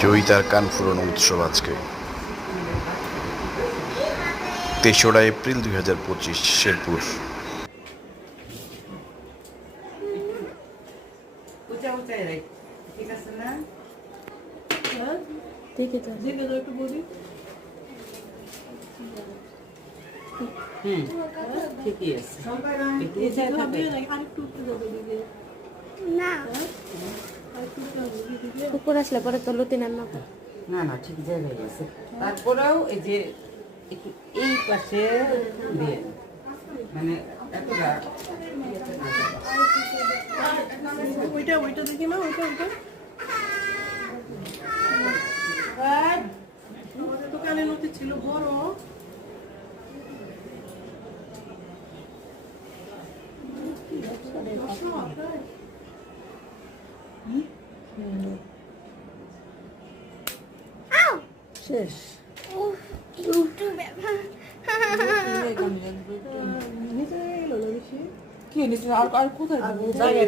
জয়িতার কান ফুরনো উৎসব আজকে। তেসরা এপ্রিল দুই হাজার পঁচিশ শেরপুর। উঁচা উঁচাই রাখ ঠিক আছে না? কুকুর আসলে পরে তো লুতি নাম না না ঠিক জায়গায় আছে তারপরেও এই যে একটু এই পাশে দিয়ে মানে এতটা ওইটা ওইটা দেখি না ওইটা ওইটা। আমাদের দোকানে নথি ছিল বড়। শেষ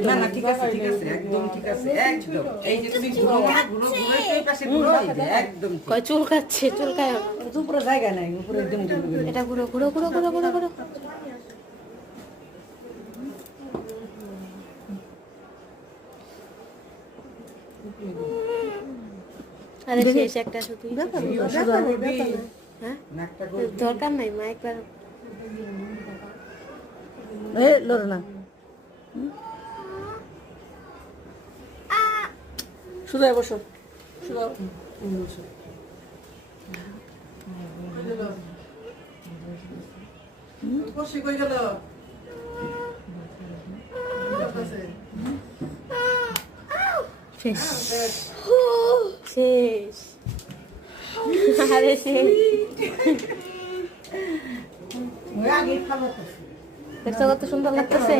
না না ঠিক আছে ঠিক আছে একদম ঠিক আছে একদম। এই যে তুমি ঘুরো ঘুরো ঘুরো ঘুরো এই পাশে ঘুরো একদম কয় চুল কাচ্ছে চুল কায় উপরে জায়গা নাই উপরে একদম এটা ঘুরো। ঘুরো ঘুরো ঘুরো ঘুরো ঘুরো। আরে শেষ একটা শুধু হ্যাঁ? দরকার নাই মা একবার। এ লড়ো না। শুধু বসো। শুধু বসে কই গেল? শেষ শেষ আরে শেষ দেখছ কত সুন্দর লাগতেছে